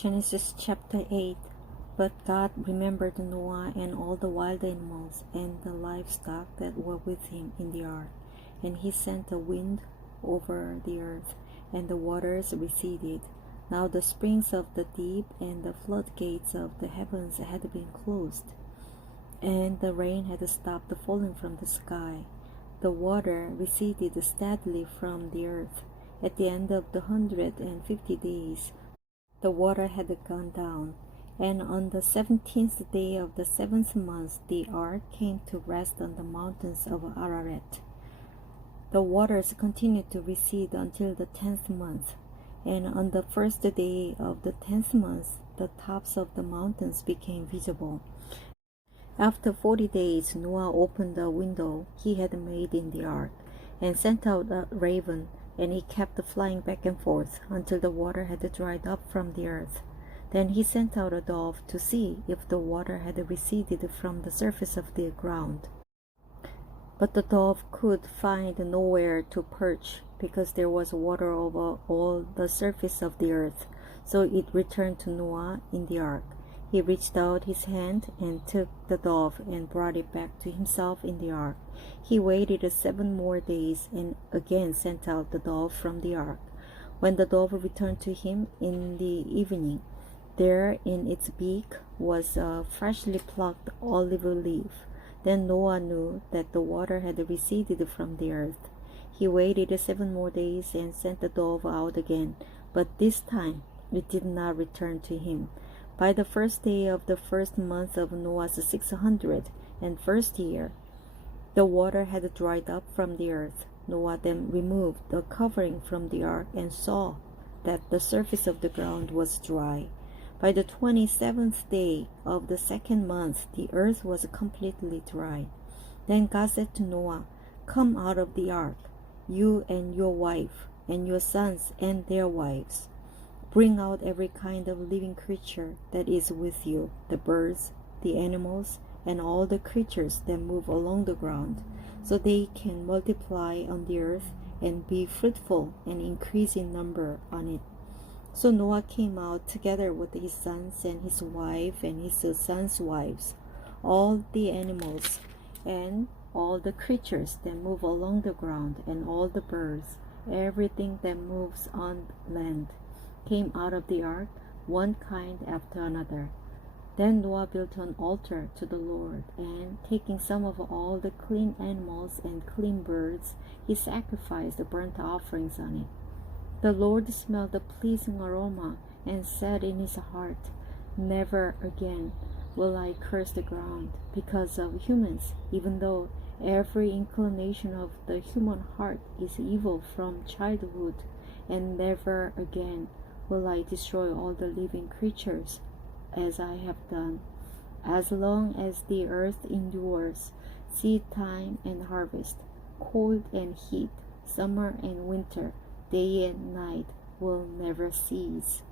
Genesis chapter 8. But God remembered Noah and all the wild animals and the livestock that were with him in the ark. And he sent a wind over the earth, and the waters receded. Now the springs of the deep and the floodgates of the heavens had been closed, and the rain had stopped falling from the sky. The water receded steadily from the earth. At the end of the 150 days, the water had gone down, and on the 17th day of the 7th month the ark came to rest on the mountains of Ararat. The waters continued to recede until the 10th month, and on the first day of the 10th month the tops of the mountains became visible. After 40 days Noah opened the window he had made in the ark, and sent out a raven, and he kept flying back and forth until the water had dried up from the earth. Then he sent out a dove to see if the water had receded from the surface of the ground. But the dove could find nowhere to perch, because there was water over all the surface of the earth. So it returned to Noah in the ark. He reached out his hand and took the dove and brought it back to himself in the ark. He waited 7 more days and again sent out the dove from the ark. When the dove returned to him in the evening, there in its beak was a freshly plucked olive leaf. Then Noah knew that the water had receded from the earth. He waited 7 more days and sent the dove out again, but this time it did not return to him. By the first day of the first month of Noah's 601st year, the water had dried up from the earth. Noah then removed the covering from the ark and saw that the surface of the ground was dry. By the 27th day of the 2nd month, the earth was completely dry. Then God said to Noah, "Come out of the ark, you and your wife, and your sons and their wives. Bring out every kind of living creature that is with you, the birds, the animals, and all the creatures that move along the ground, so they can multiply on the earth and be fruitful and increase in number on it." So Noah came out together with his sons and his wife and his sons' wives, all the animals and all the creatures that move along the ground, and all the birds, everything that moves on land, came out of the ark, one kind after another. Then Noah built an altar to the Lord, and taking some of all the clean animals and clean birds, he sacrificed the burnt offerings on it. The Lord smelled the pleasing aroma and said in his heart, "Never again will I curse the ground because of humans, even though every inclination of the human heart is evil from childhood, and never again will I destroy all the living creatures as I have done. As long as the earth endures, seed time and harvest, cold and heat, summer and winter, day and night will never cease."